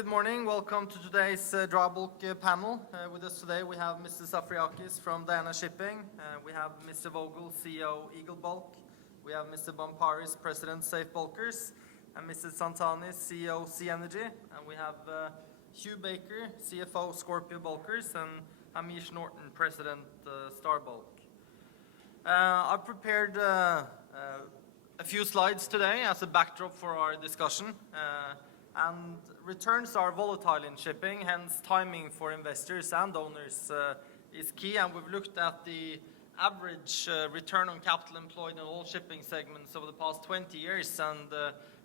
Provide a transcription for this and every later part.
good morning. Welcome to today's dry bulk panel. With us today we have Mr. Zafirakis from Diana Shipping. We have Mr. Vogel, CEO, EGLE Bulk. We have Mr. Barmparis, President, Safe Bulkers. And Mr. Tsantanis, CEO, Seanergy. And we have Hugh Baker, CFO, Scorpio Bulkers. And Hamish Norton, President, Star Bulk. I've prepared a few slides today as a backdrop for our discussion. And returns are volatile in shipping, hence timing for investors and owners is key. And we've looked at the average return on capital employed in all shipping segments over the past 20 years, and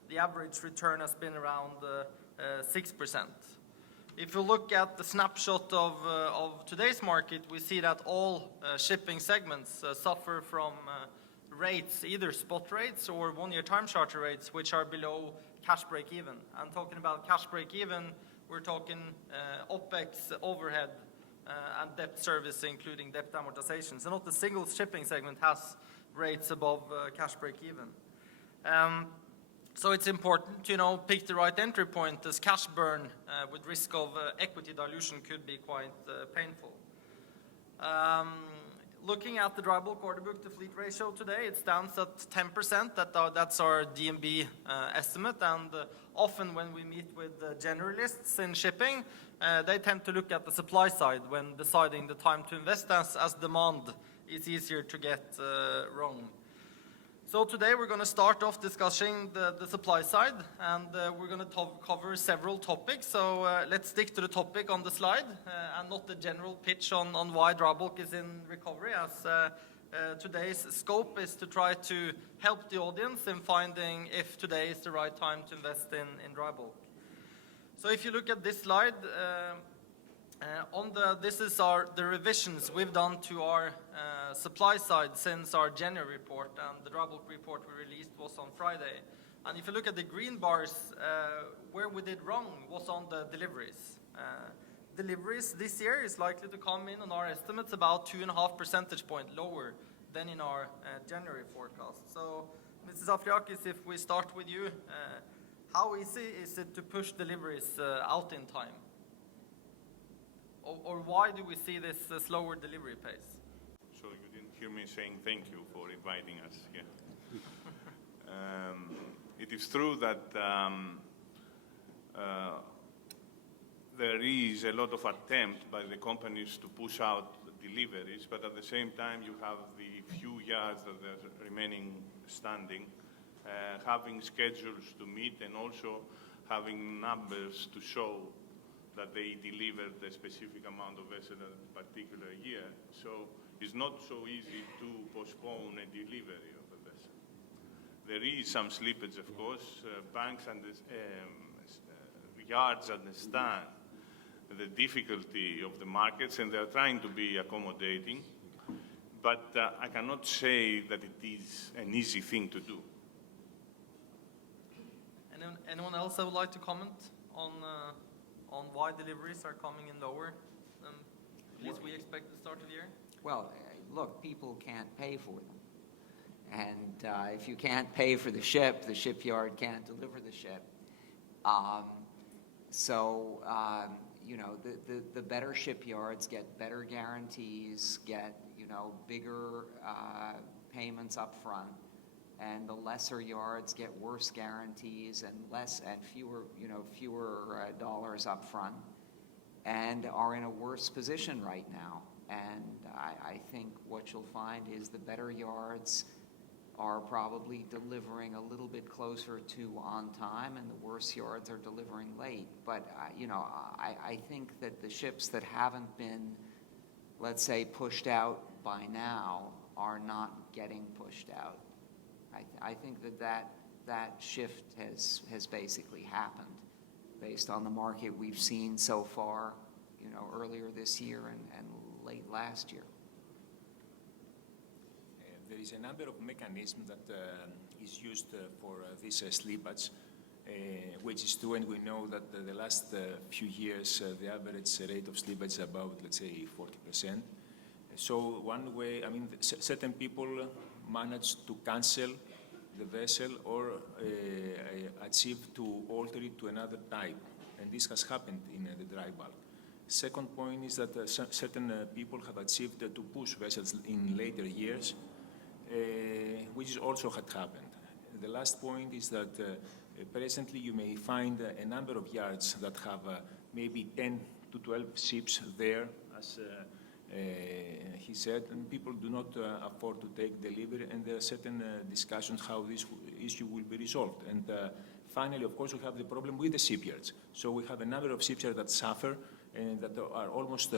the average return has been around 6%. If you look at the snapshot of today's market, we see that all shipping segments suffer from rates, either spot rates or one-year time charter rates, which are below cash break-even. And talking about cash break-even, we're talking OPEX, overhead, and debt service, including debt amortizations. And not a single shipping segment has rates above cash break-even. So it's important to pick the right entry point, as cash burn with risk of equity dilution could be quite painful. Looking at the dry bulk order book to fleet ratio today, it stands at 10%. That's our DNB estimate. And often when we meet with generalists in shipping, they tend to look at the supply side when deciding the time to invest, as demand is easier to get wrong. So today we're going to start off discussing the supply side, and we're going to cover several topics. So let's stick to the topic on the slide and not the general pitch on why dry bulk is in recovery, as today's scope is to try to help the audience in finding if today is the right time to invest in dry bulk. So if you look at this slide, this is the revisions we've done to our supply side since our January report, and the dry bulk report we released was on Friday. And if you look at the green bars, where we did wrong was on the deliveries. Deliveries this year is likely to come in on our estimates about 2.5 percentage points lower than in our January forecast. So, Mr. Zafirakis, if we start with you, how easy is it to push deliveries out in time? Or why do we see this slower delivery pace? So you didn't hear me saying thank you for inviting us here. It is true that there is a lot of attempt by the companies to push out deliveries, but at the same time you have the few yards that are remaining standing, having schedules to meet and also having numbers to show that they delivered a specific amount of vessels in a particular year. So it's not so easy to postpone a delivery of a vessel. There is some slippage, of course. Banks and yards understand the difficulty of the markets, and they are trying to be accommodating. But I cannot say that it is an easy thing to do. Anyone else that would like to comment on why deliveries are coming in lower than at least we expect at the start of the year? Well, look, people can't pay for them. And if you can't pay for the shipyard can't deliver the ship. The better shipyards get better guarantees, get, bigger payments up front. And the lesser yards get worse guarantees and fewer dollars up front, and are in a worse position right now. And I think what you'll find is the better yards are probably delivering a little bit closer to on time, and the worse yards are delivering late. But I think that the ships that haven't been, let's say, pushed out by now are not getting pushed out. I think that shift has basically happened based on the market we've seen so far, earlier this year and late last year. There is a number of mechanisms that is used for this slippage, which is true, and we know that the last few years the average rate of slippage is about, let's say, 40%. So one way, certain people manage to cancel the vessel or achieve to alter it to another type. and this has happened in the dry bulk. Second point is that certain people have achieved to push vessels in later years, which also had happened. The last point is that presently you may find a number of yards that have maybe 10 to 12 ships there, as he said, and people do not afford to take delivery, and there are certain discussions how this issue will be resolved. And finally, of course, we have the problem with the shipyards. So we have a number of shipyards that suffer and that are almost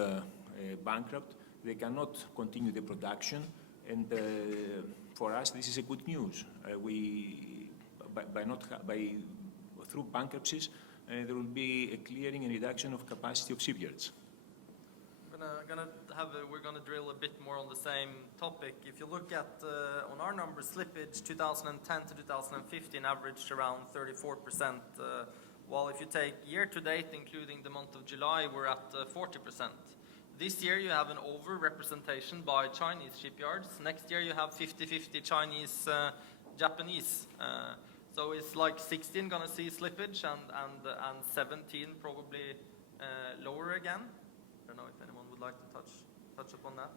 bankrupt. They cannot continue the production, and for us, this is a good news. Through bankruptcies, there will be a clearing and reduction of capacity of shipyards. We're gonna drill a bit more on the same topic. If you look at on our numbers, slippage 2010 to 2015 averaged around 34%. While if you take year to date, including the month of July, we're at 40%. This year you have an over-representation by Chinese shipyards. Next year you have 50-50 Chinese, Japanese. So it's like 16 gonna see slippage and 17 probably lower again. I don't know if anyone would like to touch upon that.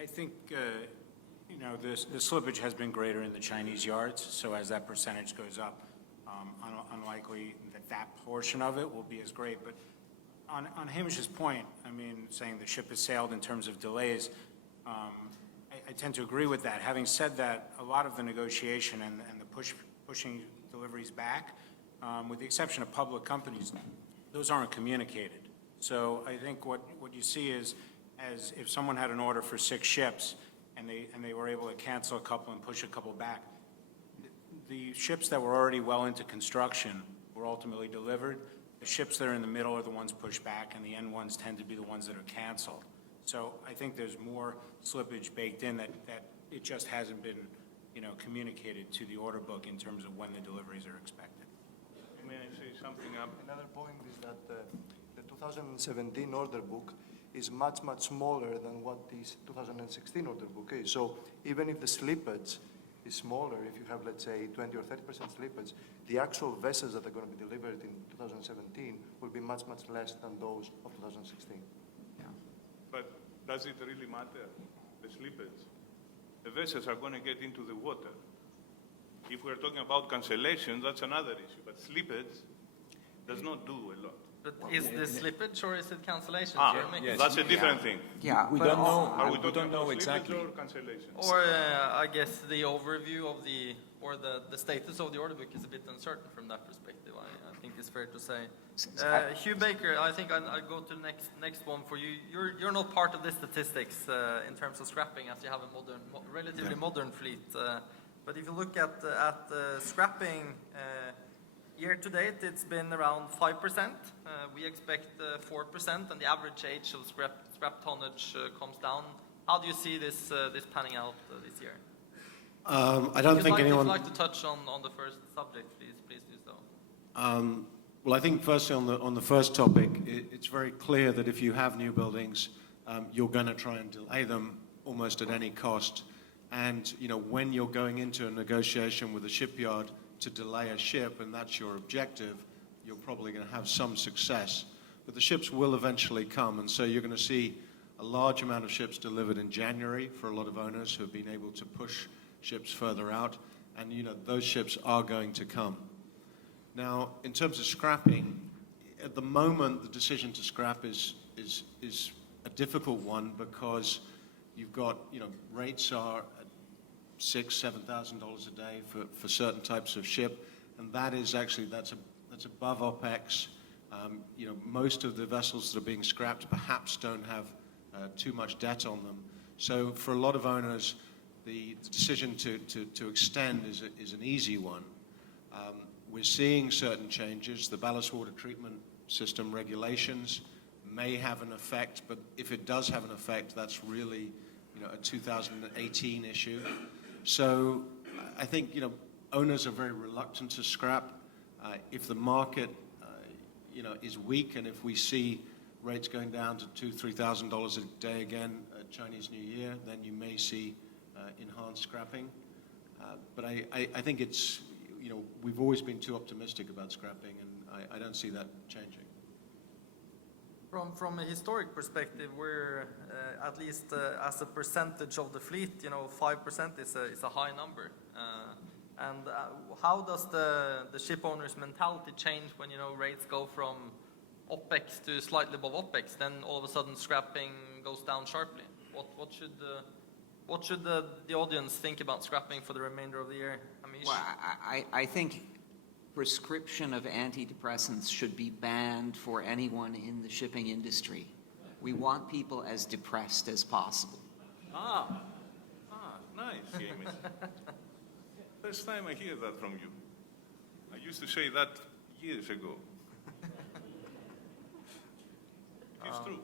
I think the slippage has been greater in the Chinese yards. So as that percentage goes up, unlikely that portion of it will be as great. But on Hamish's point, I mean, saying the ship has sailed in terms of delays, I tend to agree with that. Having said that, a lot of the negotiation and the pushing deliveries back, with the exception of public companies, those aren't communicated. So I think what you see is, as if someone had an order for 6 ships and they were able to cancel a couple and push a couple back, the ships that were already well into construction were ultimately delivered. The ships that are in the middle are the ones pushed back, and the end ones tend to be the ones that are canceled. So I think there's more slippage baked in that it just hasn't been, communicated to the order book in terms of when the deliveries are expected. May I say something? Another point is that the 2017 order book is much, much smaller than what this 2016 order book is. So even if the slippage is smaller, if you have, let's say, 20 or 30% slippage, the actual vessels that are going to be delivered in 2017 will be much, much less than those of 2016. Yeah. But does it really matter, the slippage? The vessels are going to get into the water. If we're talking about cancellation, that's another issue. But slippage does not do a lot. But is this slippage or is it cancellation? Yes. That's a different thing. Yeah, We but don't know. also- Are we We talking don't know about exactly. slippage or cancellation? Or I guess the overview of the status of the order book is a bit uncertain from that perspective. I think it's fair to say. Hugh Baker, I think I'll go to the next one for you. You're not part of the statistics in terms of scrapping, as you have a relatively modern fleet. But if you look at scrapping year to date, it's been around 5%. We expect 4%, and the average age of scrap tonnage comes down. How do you see this panning out this year? I don't think anyone. If you'd like to touch on the first subject, please do so. Well, I think firstly on the first topic, it's very clear that if you have new buildings, you're going to try and delay them almost at any cost. And when you're going into a negotiation with a shipyard to delay a ship, and that's your objective, you're probably going to have some success. But the ships will eventually come, and so you're going to see a large amount of ships delivered in January for a lot of owners who have been able to push ships further out, and those ships are going to come. Now, in terms of scrapping, at the moment the decision to scrap is a difficult one because you've got rates are at $6,000-7,000 a day for certain types of ship, and that's above OPEX. Most of the vessels that are being scrapped perhaps don't have too much debt on them. So for a lot of owners, the decision to extend is an easy one. We're seeing certain changes. The ballast water treatment system regulations may have an effect, but if it does have an effect, that's really a 2018 issue. So I think owners are very reluctant to scrap. If the market is weak, and if we see rates going down to $2,000-3,000 a day again at Chinese New Year, then you may see enhanced scrapping. But I think it's we've always been too optimistic about scrapping, and I don't see that changing. From a historic perspective, we're at least as a percentage of the fleet, 5% is a high number. And how does the ship owner's mentality change when rates go from OPEX to slightly above OPEX? Then all of a sudden scrapping goes down sharply. What should the audience think about scrapping for the remainder of the year, Hamish? Well, I think prescription of antidepressants should be banned for anyone in the shipping industry. We want people as depressed as possible. Nice, Hamish. First time I hear that from you. I used to say that years ago. It's true.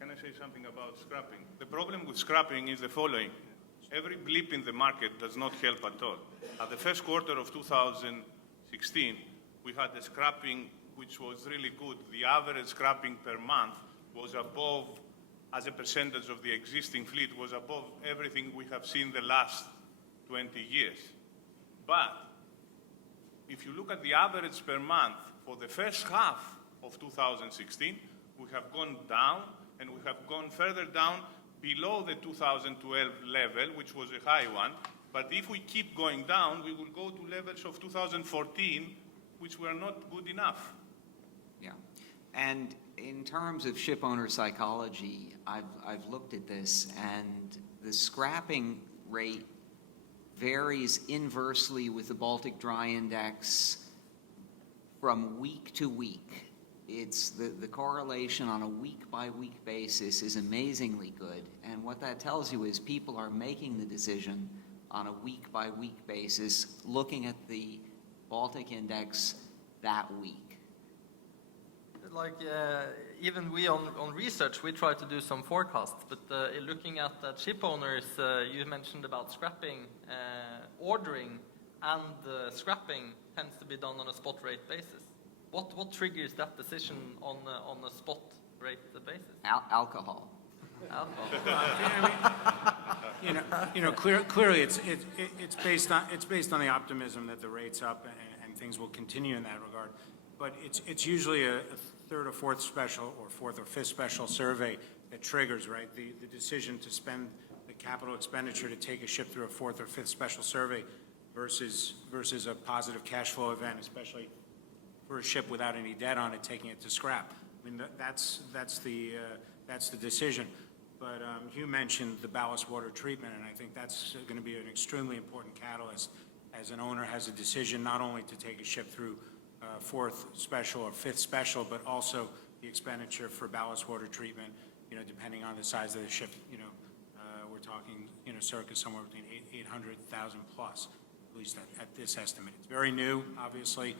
Can I say something about scrapping? The problem with scrapping is the following. Every blip in the market does not help at all. At the first quarter of 2016, we had a scrapping which was really good. The average scrapping per month was above, as a percentage of the existing fleet, was above everything we have seen the last 20 years. But if you look at the average per month for the first half of 2016, we have gone down, and we have gone further down below the 2012 level, which was a high one. But if we keep going down, we will go to levels of 2014, which were not good enough. Yeah. And in terms of ship owner psychology, I've looked at this, and the scrapping rate varies inversely with the Baltic Dry Index from week to week. It's the correlation on a week-by-week basis is amazingly good, and what that tells you is people are making the decision on a week-by-week basis, looking at the Baltic Index that week. Like even we on research, we try to do some forecasts, but looking at ship owners, you mentioned about scrapping, ordering and scrapping tends to be done on a spot rate basis. What triggers that decision on a spot rate basis? Alcohol. Clearly, it's based on the optimism that the rate's up and things will continue in that regard. But it's usually a third or fourth special or fourth or fifth special survey that triggers, right, the decision to spend the capital expenditure to take a ship through a fourth or fifth special survey versus a positive cash flow event, especially for a ship without any debt on it, taking it to scrap. I mean, that's the decision. But Hugh mentioned the ballast water treatment, and I think that's going to be an extremely important catalyst as an owner has a decision not only to take a ship through fourth special or fifth special, but also the expenditure for ballast water treatment, depending on the size of the ship, we're talking, circa somewhere between 800,000 plus, at least at this estimate. It's very new, obviously,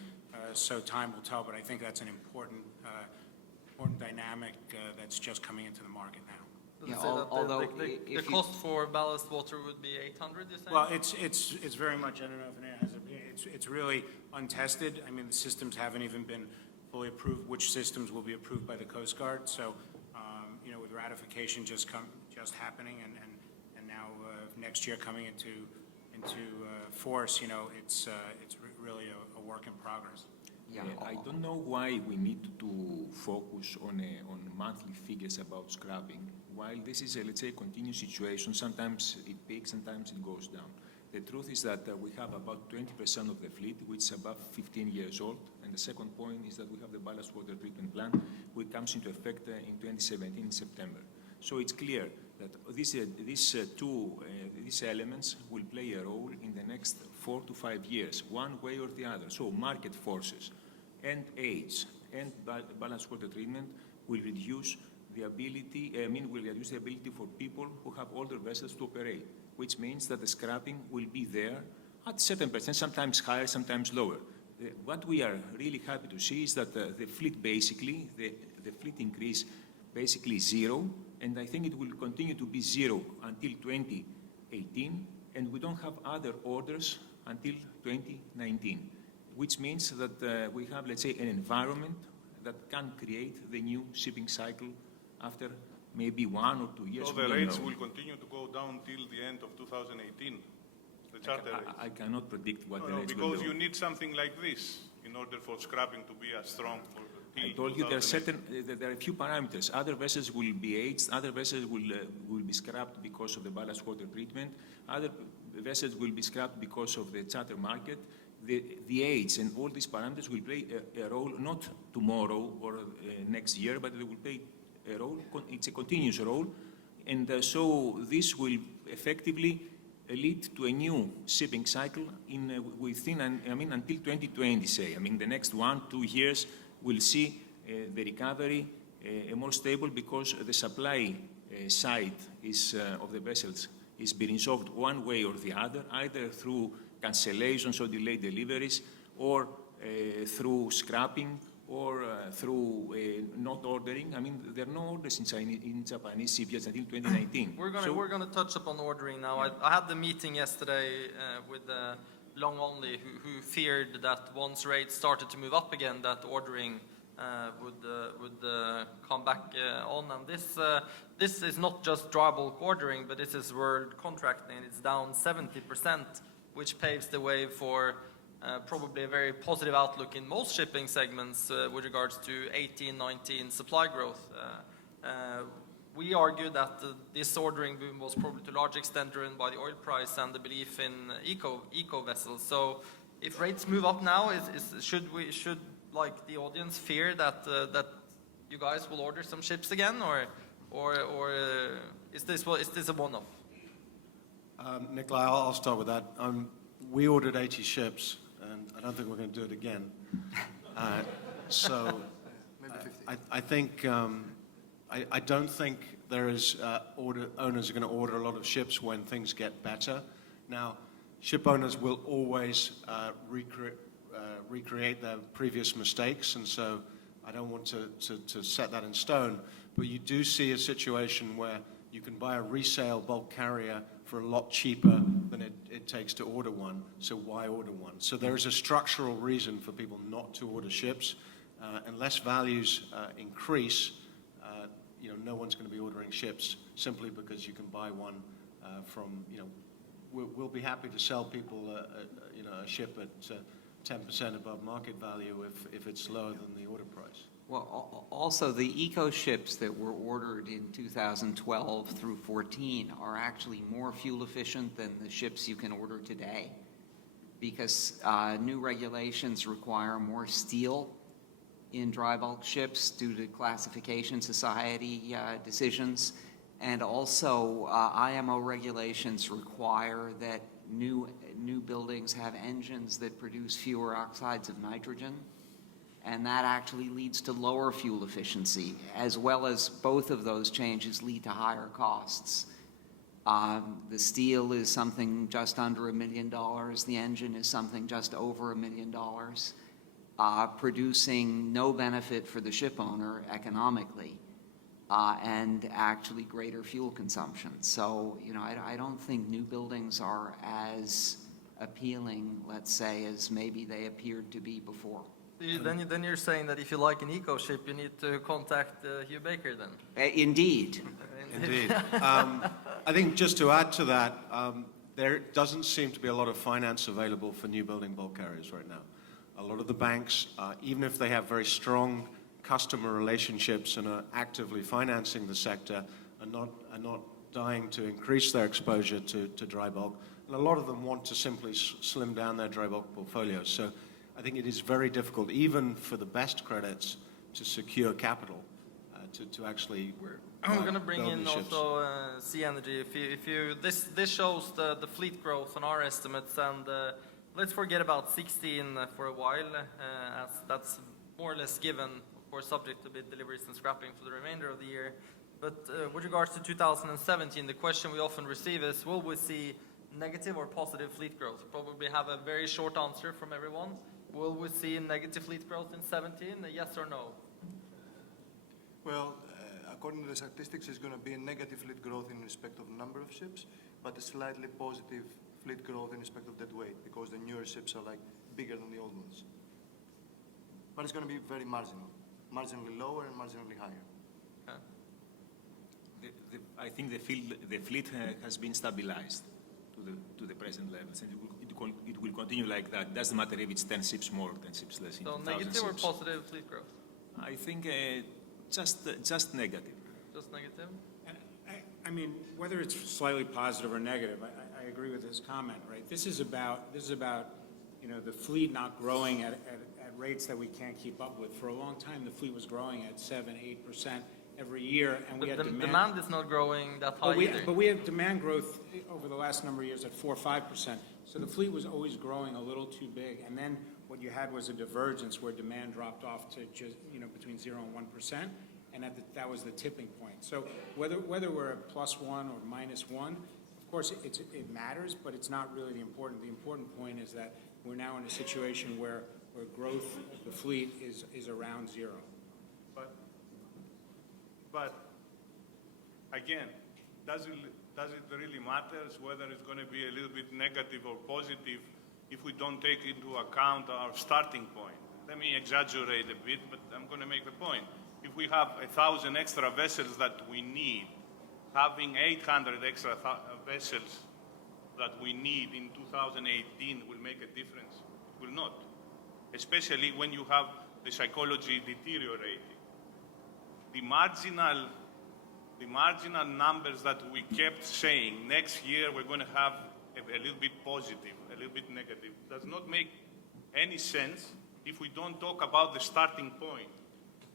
so time will tell, but I think that's an important dynamic that's just coming into the market now. Yeah, So although the cost for ballast water would be 800, you say? Well, it's very much, I don't know if it has, it's really untested. I mean, the systems haven't even been fully approved, which systems will be approved by the Coast Guard. So, with ratification just happening and now next year coming into force, it's really a work in progress. Yeah. I don't know why we need to focus on monthly figures about scrapping. While this is let's say, a continuous situation, sometimes it peaks, sometimes it goes down. The truth is that we have about 20% of the fleet which is above 15 years old. And the second point is that we have the ballast water treatment plan, which comes into effect in 2017 in September. So it's clear that these elements will play a role in the next 4 to 5 years, one way or the other. So market forces and age and ballast water treatment will reduce the ability, for people who have older vessels to operate, which means that the scrapping will be there at certain percent, sometimes higher, sometimes lower. What we are really happy to see is that the fleet basically, the fleet increase basically zero, and I think it will continue to be zero until 2018, and we don't have other orders until 2019, which means that we have, let's say, an environment that can create the new shipping cycle after maybe 1 or 2 years. So the rates will continue to go down till the end of 2018, the charter rates? I cannot predict what the rates will because do. you need something like this. in order for scrapping to be as strong for I told you there are a few parameters. Other vessels will be aged, other vessels will be scrapped because of the ballast water treatment, other vessels will be scrapped because of the charter market. The age and all these parameters will play a role, not tomorrow or next year, but they will play a role. It's a continuous role. And so this will effectively lead to a new shipping cycle until 2020, say. I mean, the next 1-2 years, we'll see the recovery more stable because the supply side of the vessels is being solved one way or the other, either through cancellations or delayed deliveries, or through scrapping, or through not ordering. I mean, there are no orders in Japanese shipyards until 2019. We're gonna touch upon ordering now. I had the meeting yesterday with long only who feared that once rates started to move up again, that ordering would come back on. And this is not just dry bulk ordering, but this is world contracting. It's down 70%, which paves the way for probably a very positive outlook in most shipping segments with regards to 18-19 supply growth. We argue that this ordering boom was probably to a large extent driven by the oil price and the belief in eco vessels. So if rates move up now, should like the audience fear that you guys will order some ships again, or is this a one-off? Nicolay, I'll start with that. We ordered 80 ships, and I don't think we're going to do it again. So Maybe 50. I think I don't think there is owners are going to order a lot of ships when things get better. Now, ship owners will always recreate their previous mistakes, and so I don't want to set that in stone. But you do see a situation where you can buy a resale bulk carrier for a lot cheaper than it takes to order one. So why order one? So there is a structural reason for people not to order ships. Unless values increase, no one's going to be ordering ships simply because you can buy one from, we'll be happy to sell people a ship at 10% above market value if it's lower than the order price. Well, also the eco ships that were ordered in 2012 through 14 are actually more fuel efficient than the ships you can order today, because new regulations require more steel in dry bulk ships due to classification society decisions, and also IMO regulations require that new buildings have engines that produce fewer oxides of nitrogen. And that actually leads to lower fuel efficiency, as well as both of those changes lead to higher costs. The steel is something just under $1 million. The engine is something just over $1 million, producing no benefit for the ship owner economically, and actually greater fuel consumption. So, I don't think new buildings are as appealing, let's say, as maybe they appeared to be before. Then you're saying that if you like an eco ship, you need to contact Hugh Baker then? Indeed. Indeed. I think just to add to that, there doesn't seem to be a lot of finance available for new building bulk carriers right now. A lot of the banks, even if they have very strong customer relationships and are actively financing the sector, are not dying to increase their exposure to dry bulk. And a lot of them want to simply slim down their dry bulk portfolios. So I think it is very difficult, even for the best credits, to secure capital to actually. I'm going to bring in also Seanergy. This shows the fleet growth on our estimates, and let's forget about 16 for a while, as that's more or less given, of course, subject to bit deliveries and scrapping for the remainder of the year. But with regards to 2017, the question we often receive is, will we see negative or positive fleet growth? Probably have a very short answer from everyone. Will we see negative fleet growth in 17? Yes or no? Well, according to the statistics, it's going to be a negative fleet growth in respect of number of ships, but a slightly positive fleet growth in respect of deadweight, because the newer ships are bigger than the old ones. But it's going to be very marginal, marginally lower and marginally higher. I think the fleet has been stabilized to the present levels, and it it will continue like that. Doesn't matter if it's 10 ships more, 10 ships less. So 1,000 negative or ships. positive fleet growth? I think just negative. Just negative? I mean, whether it's slightly positive or negative, I agree with his comment, right? This is about, you know, the fleet not growing at rates that we can't keep up with. For a long time, the fleet was growing at 7-8% every year, and we But had the demand. demand is not growing that high either. But we have demand growth over the last number of years at 4 or 5%. So the fleet was always growing a little too big. And then what you had was a divergence where demand dropped off to just, you know, between 0 and 1%. And that was the tipping point. So whether we're at +1 or -1, of course it matters, but it's not really the important. The important point is that we're now in a situation where growth of the fleet is around 0. But again, does it really matter whether it's going to be a little bit negative or positive if we don't take into account our starting point? Let me exaggerate a bit, but I'm going to make the point. If we have 1,000 extra vessels that we need, having 800 extra vessels that we need in 2018 will make a difference? It will not, especially when you have the psychology deteriorating. The marginal numbers that we kept saying, next year we're going to have a little bit positive, a little bit negative, does not make any sense if we don't talk about the starting point.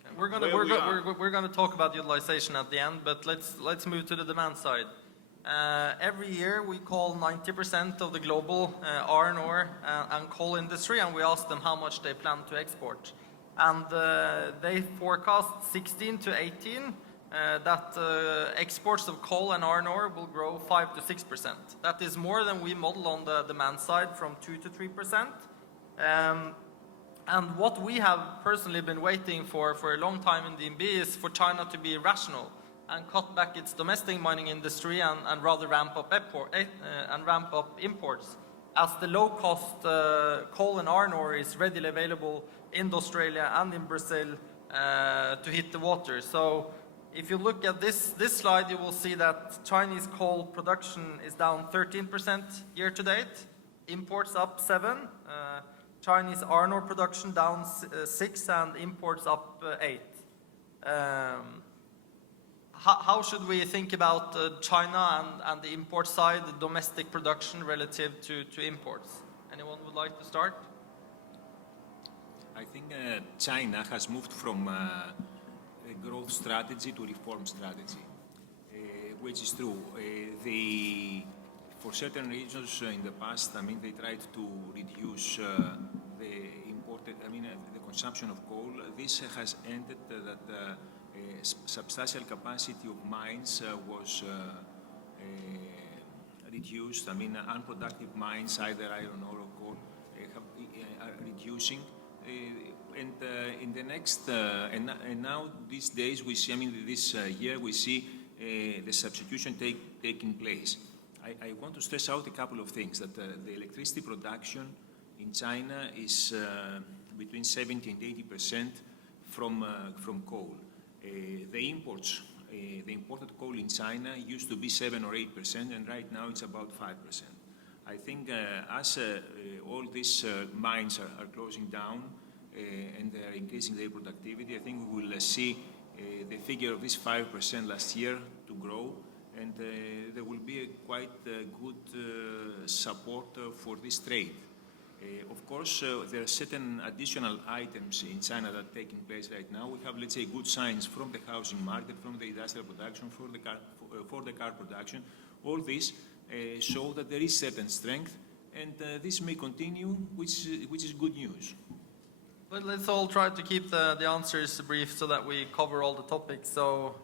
Okay. We're gonna talk about utilization at the end, but let's move to the demand side. Every year we call 90% of the global iron ore and coal industry, and we ask them how much they plan to export. And they forecast 16 to 18 that exports of coal and iron ore will grow 5 to 6%. That is more than we model on the demand side from 2 to 3%. And what we have personally been waiting for a long time in DNB is for China to be rational and cut back its domestic mining industry and rather ramp up imports, as the low-cost coal and iron ore is readily available in Australia and in Brazil to hit the water. So if you look at this slide, you will see that Chinese coal production is down 13% year to date, imports up 7%, Chinese iron ore production down 6%, and imports up 8%. How should we think about China and the import side, the domestic production relative to imports? Anyone would like to start? I think China has moved from a growth strategy to reform strategy, which is true. For certain regions in the past, I mean, they tried to reduce the consumption of coal. This has ended that substantial capacity of mines was reduced. I mean, unproductive mines, either iron ore or coal, are reducing. And in the next, and now these days we see, I mean, this year we see the substitution taking place. I want to stress out a couple of things, that the electricity production in China is between 70 and 80% from coal. The imported coal in China used to be 7 or 8%, and right now it's about 5%. I think as all these mines are closing down and they are increasing their productivity, I think we will see the figure of this 5% last year to grow, and there will be a quite good support for this trade. Of course, there are certain additional items in China that are taking place right now. We have, let's say, good signs from the housing market, from the industrial production, for the car production. All this show that there is certain strength, and this may continue, which is good news. But let's all try to keep the answers brief so that we cover all the topics. So,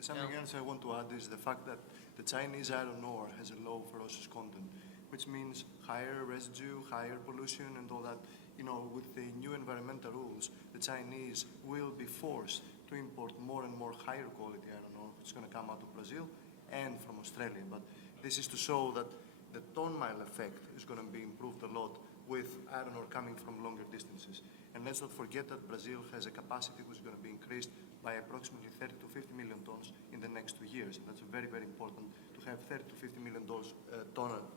something else I want to add is the fact that the Chinese iron ore has a low ferrous content, which means higher residue, higher pollution, and all that. You know, with the new environmental rules, the Chinese will be forced to import more and more higher quality iron ore, which is going to come out of Brazil and from Australia. But this is to show that the ton-mile effect is going to be improved a lot with iron ore coming from longer distances. And let's not forget that Brazil has a capacity which is going to be increased by approximately 30 to 50 million tons in the next 2 years. And that's very, very important to have 30 to 50 million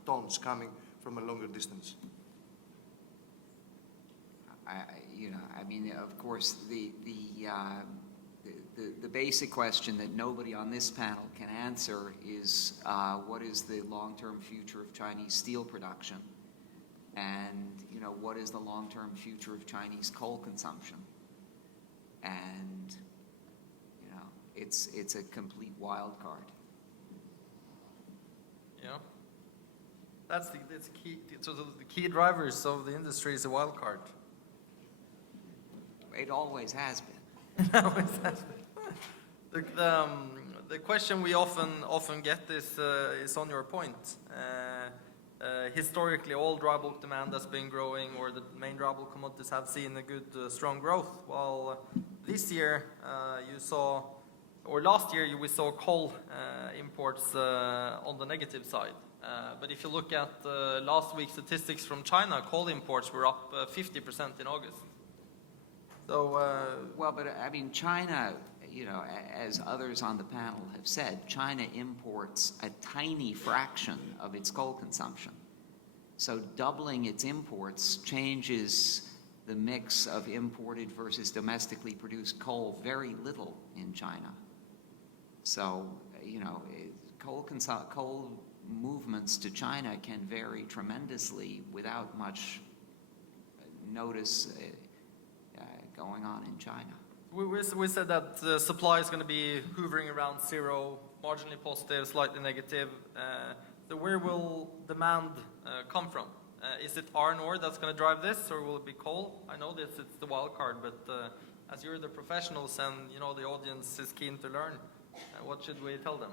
tons coming from a longer distance? I mean, of course, the basic question that nobody on this panel can answer is what is the long-term future of Chinese steel production? And, what is the long-term future of Chinese coal consumption? And, it's a complete wild card. Yeah. That's the key. So the key drivers of the industry is a wild card. It always has been. The question we often get is on your point. Historically, all dry bulk demand has been growing, or the main dry bulk commodities have seen a good, strong growth. While this year last year we saw coal imports on the negative side. But if you look at last week's statistics from China, coal imports were up 50% in August. So, well, but I mean, China, as others on the panel have said, China imports a tiny fraction of its coal consumption. So doubling its imports changes the mix of imported versus domestically produced coal very little in China. So, coal movements to China can vary tremendously without much notice going on in China. We said that the supply is going to be hovering around zero, marginally positive, slightly negative. So where will demand come from? Is it iron ore that's going to drive this, or will it be coal? I know it's the wild card, but as you're the professionals and the audience is keen to learn, what should we tell them?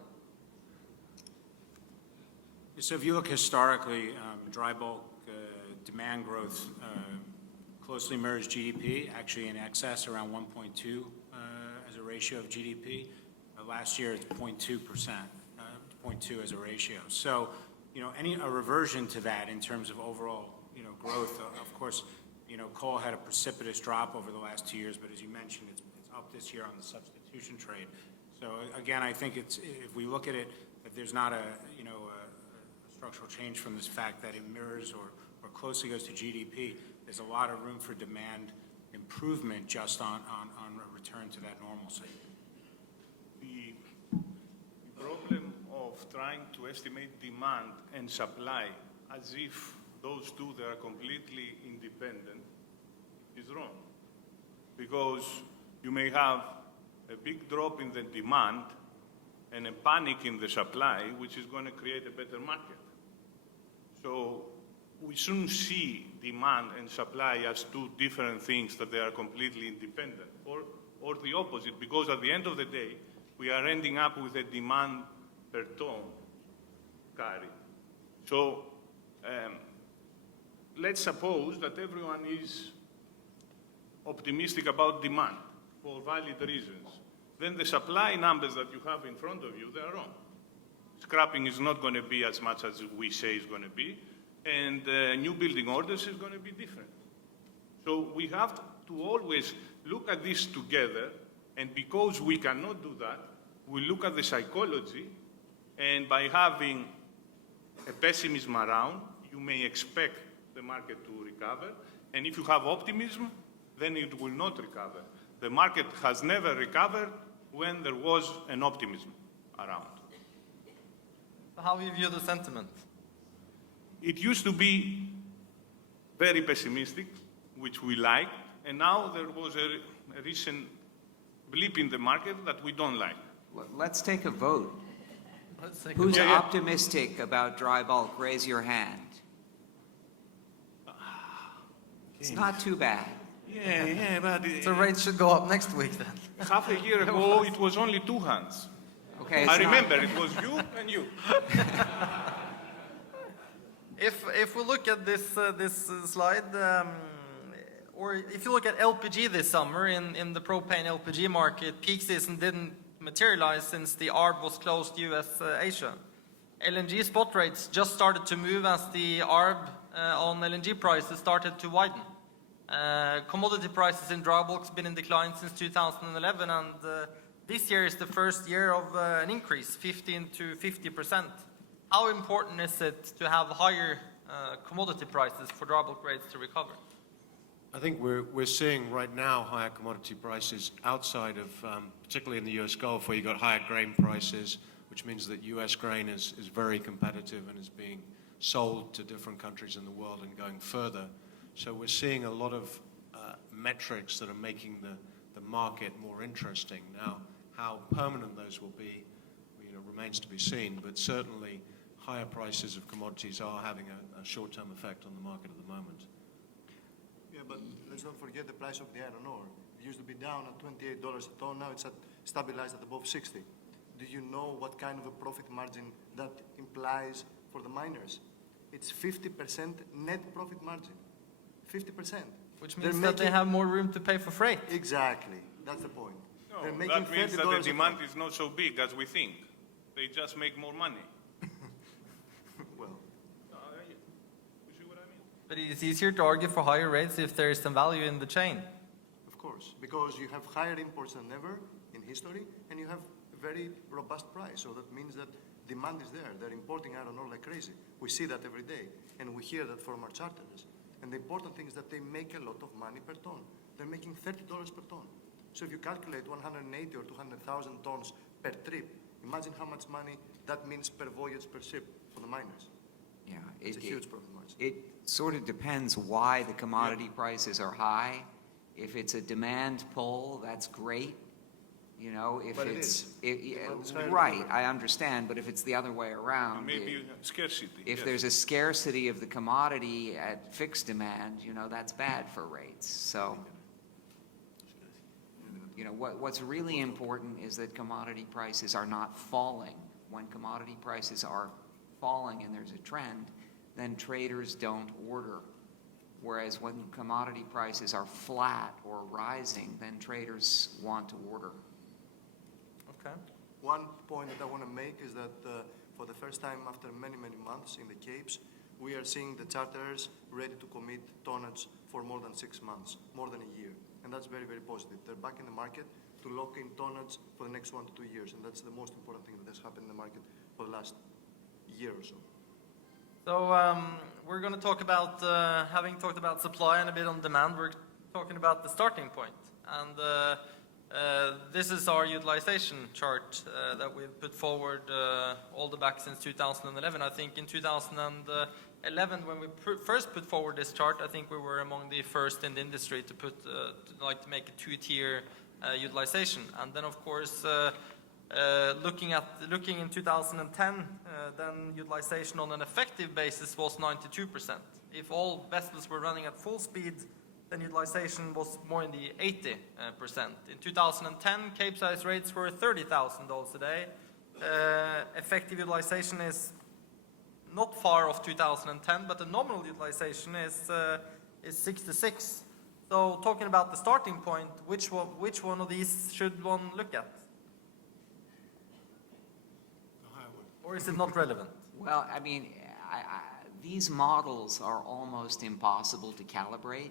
So if you look historically, dry bulk demand growth closely mirrors GDP, actually in excess, around 1.2 as a ratio of GDP. Last year it's 0.2%, 0.2 as a ratio. So, a reversion to that in terms of overall, growth, of course, coal had a precipitous drop over the last 2 years, but as you mentioned, it's up this year on the substitution trade. So again, I think if we look at it, that there's not a structural change from this fact that it mirrors or closely goes to GDP. There's a lot of room for demand improvement just on a return to that normalcy. The problem of trying to estimate demand and supply as if those two they are completely independent is wrong. Because you may have a big drop in the demand and a panic in the supply, which is going to create a better market. So we shouldn't see demand and supply as two different things that they are completely independent, or the opposite, because at the end of the day, we are ending up with a demand per ton carry. So let's suppose that everyone is optimistic about demand for valid reasons. Then the supply numbers that you have in front of you, they are wrong. Scrapping is not going to be as much as we say it's going to be, and new building orders is going to be different. So we have to always look at this together, and because we cannot do that, we look at the psychology, and by having a pessimism around, you may expect the market to recover, and if you have optimism, then it will not recover. The market has never recovered when there was an optimism around. How do you view the sentiment? It used to be very pessimistic, which we liked, and now there was a recent blip in the market that we don't like. Let's take a vote. Who's Who's optimistic about dry bulk? Raise your hand. It's not too bad. Yeah, but the rate should go up next week then. half a year ago it was only 2 hands. Okay, I remember it was you and you. If we look at this slide, or if you look at LPG this summer in the propane LPG market, peak season didn't materialize since the ARB was closed US-Asia. LNG spot rates just started to move as the ARB on LNG prices started to widen. Commodity prices in dry bulk have been in decline since 2011, and this year is the first year of an increase, 15 to 50%. How important is it to have higher commodity prices for dry bulk rates to recover? I think we're seeing right now higher commodity prices outside of, particularly in the U.S. Gulf, where you've got higher grain prices, which means that U.S. grain is very competitive and is being sold to different countries in the world and going further. So we're seeing a lot of metrics that are making the market more interesting. Now, how permanent those will be, remains to be seen, but certainly higher prices of commodities are having a short-term effect on the market at the moment. Yeah, but let's not forget the price of the iron ore. It used to be down at $28 a ton, now it's stabilized at above 60. Do you know what kind of a profit margin that implies for the miners? It's 50% net profit margin. 50%. Which means that they have more room to pay for freight. Exactly. That's the point. No, They're making that means that $30 the a demand ton. is not so big as we think. They just make more money. Well, You see what I mean? But it's easier to argue for higher rates if there is some value in the chain. of course, because you have higher imports than ever in history, and you have a very robust price. So that means that demand is there. They're importing iron ore like crazy. We see that every day, and we hear that from our charterers. And the important thing is that they make a lot of money per ton. They're making $30 per ton. So if you calculate 180 or 200,000 tons per trip, imagine how much money that means per voyage per ship for the miners. Yeah, It's a huge profit margin. It sort of depends why the commodity prices are high. If it's a demand pull, that's great. If But it it's is. It's higher right, demand. I understand. But if it's the other way around, Maybe scarcity. if yes. there's a scarcity of the commodity at fixed demand, that's bad for rates. So, what's really important is that commodity prices are not falling. When commodity prices are falling and there's a trend, then traders don't order. Whereas when commodity prices are flat or rising, then traders want to order. Okay. One point that I want to make is that for the first time after many, many months in the Capes, we are seeing the charterers ready to commit tonnage for more than 6 months, more than a year. And that's very, very positive. They're back in the market to lock in tonnage for the next 1 to 2 years. And that's the most important thing that has happened in the market for the last year or so. So we're going to talk about, having talked about supply and a bit on demand, we're talking about the starting point. And this is our utilization chart that we've put forward all the back since 2011. I think in 2011, when we first put forward this chart, I think we were among the first in the industry to put, to make a 2-tier utilization. And then, of course, looking in 2010, then utilization on an effective basis was 92%. If all vessels were running at full speed, then utilization was more in the 80%. In 2010, Capesize rates were $30,000 a day. Effective utilization is not far off 2010, but the nominal utilization is 66. So talking about the starting point, which one of these should one look at? Or is it not relevant? Well, I mean, these models are almost impossible to calibrate.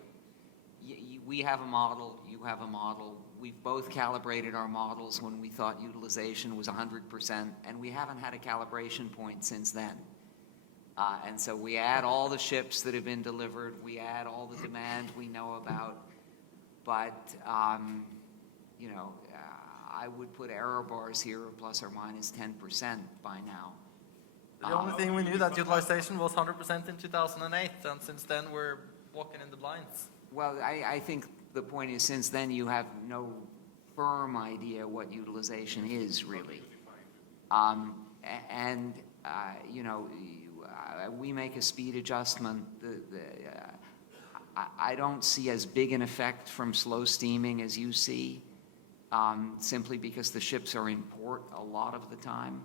We have a model, you have a model. We've both calibrated our models when we thought utilization was 100%, and we haven't had a calibration point since then. And so we add all the ships that have been delivered, we add all the demand we know about, but, I would put error bars here plus or minus 10% by now. The only thing we knew that utilization was 100% in 2008, and since then we're walking in the blinds. Well, I think the point is since then you have no firm idea what utilization is really. We make a speed adjustment. I don't see as big an effect from slow steaming as you see, simply because the ships are in port a lot of the time.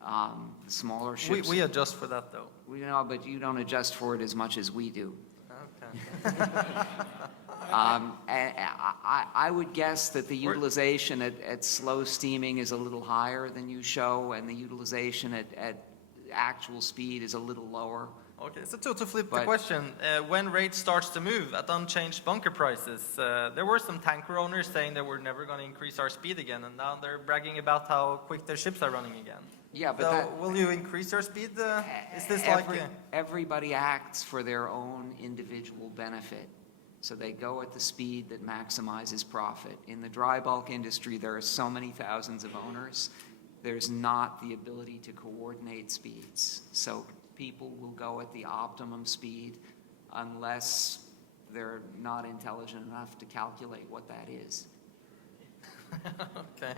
The smaller ships. We adjust for that though. But you don't adjust for it as much as we do. Okay. I would guess that the utilization at slow steaming is a little higher than you show, and the utilization at actual speed is a little lower. Okay, so to flip the question, when rates starts to move at unchanged bunker prices, there were some tanker owners saying that we're never going to increase our speed again, and now they're bragging about how quick their ships are running again. Yeah, but So that, will you increase your speed? Is this like... everybody acts for their own individual benefit. So they go at the speed that maximizes profit. In the dry bulk industry, there are so many thousands of owners. There's not the ability to coordinate speeds. So people will go at the optimum speed unless they're not intelligent enough to calculate what that is. Okay.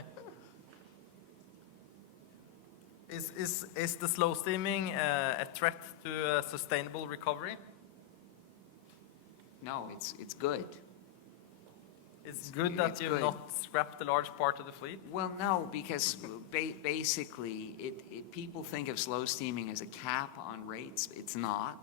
Is the slow steaming a threat to a sustainable recovery? No, it's good. It's good that It's you've good. not scrapped a large part of the fleet? Well, no, because basically, people think of slow steaming as a cap on rates. It's not.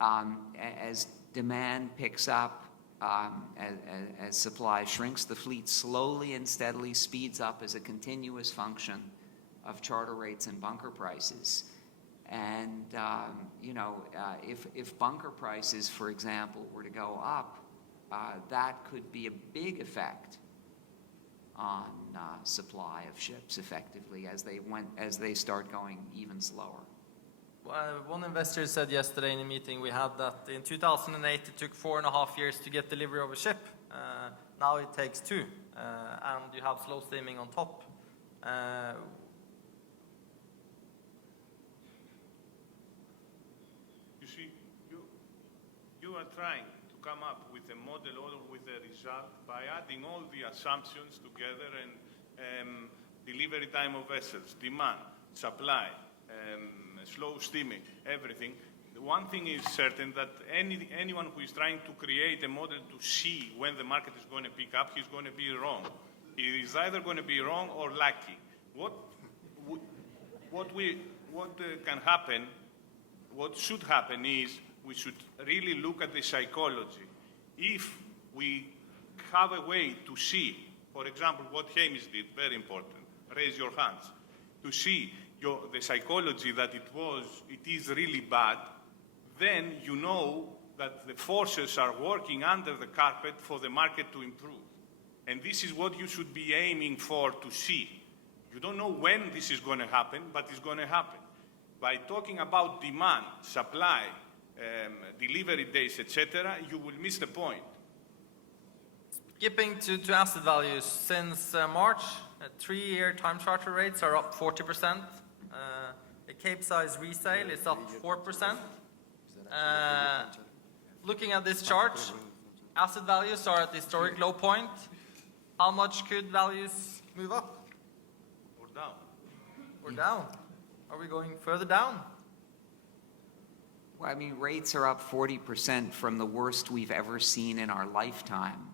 As demand picks up, as supply shrinks, the fleet slowly and steadily speeds up as a continuous function of charter rates and bunker prices. And, if bunker prices, for example, were to go up, that could be a big effect on supply of ships effectively as they start going even slower. One investor said yesterday in a meeting we had that in 2008 it took 4.5 years to get delivery of a ship. Now it takes 2, and you have slow steaming on top. You see, you are trying to come up with a model or with a result by adding all the assumptions together and delivery time of vessels, demand, supply, slow steaming, everything. The one thing is certain that anyone who is trying to create a model to see when the market is going to pick up, he's going to be wrong. He is either going to be wrong or lucky. What can happen, what should happen is we should really look at the psychology. If we have a way to see, for example, what Hamish did, very important, raise your hands, to see the psychology that it is really bad, then you know that the forces are working under the carpet for the market to improve. And this is what you should be aiming for to see. You don't know when this is going to happen, but it's going to happen. By talking about demand, supply, delivery days, etc., you will miss the point. Skipping to asset values, since March, 3-year time charter rates are up 40%. The Capesize resale is up 4%. Looking at this chart, asset values are at the historic low point. How much could values move up? Or down. Or down? Are we going further down? Well, I mean, rates are up 40% from the worst we've ever seen in our lifetime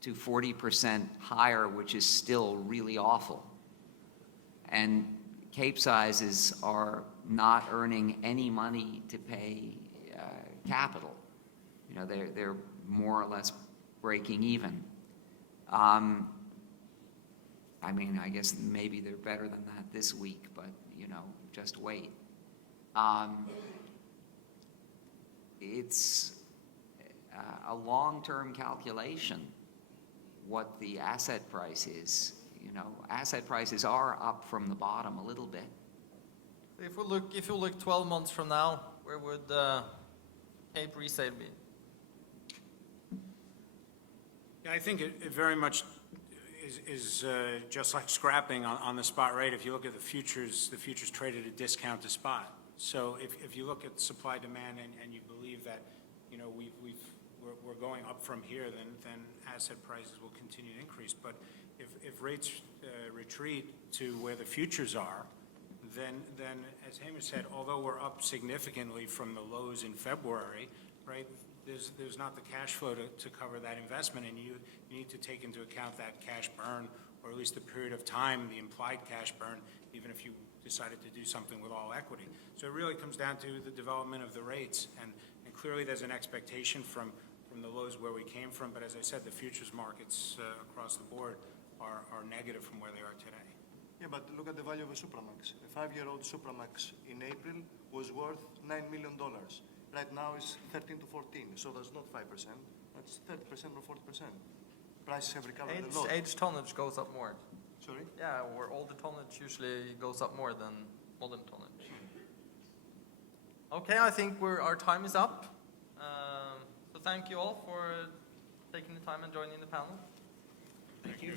to 40% higher, which is still really awful. And Capesizes are not earning any money to pay capital. You know, they're more or less breaking even. I mean, I guess maybe they're better than that this week, but, you know, just wait. It's a long-term calculation what the asset price is. You know, asset prices are up from the bottom a little bit. If you look 12 months from now, where would Cape resale be? Yeah, I think it very much is just like scrapping on the spot rate. If you look at the futures trade at a discount to spot. So if you look at supply demand and you believe that, you know, we're going up from here, then asset prices will continue to increase. But if rates retreat to where the futures are, then as Hamish said, although we're up significantly from the lows in February, right? There's not the cash flow to cover that investment, and you need to take into account that cash burn, or at least the period of time, the implied cash burn, even if you decided to do something with all equity. So it really comes down to the development of the rates, and clearly there's an expectation from the lows where we came from, but as I said, the futures markets across the board are negative from where they are today. Yeah, but look at the value of a Supramax. A 5-year-old Supramax in April was worth $9 million. Right now it's 13 to 14, so that's not 5%. That's 30% or 40%. Prices have recovered a lot. Age tonnage goes up more. Sorry? Yeah, where all the tonnage usually goes up more than modern tonnage. Okay, I think our time is up. So thank you all for taking the time and joining the panel. Thank you.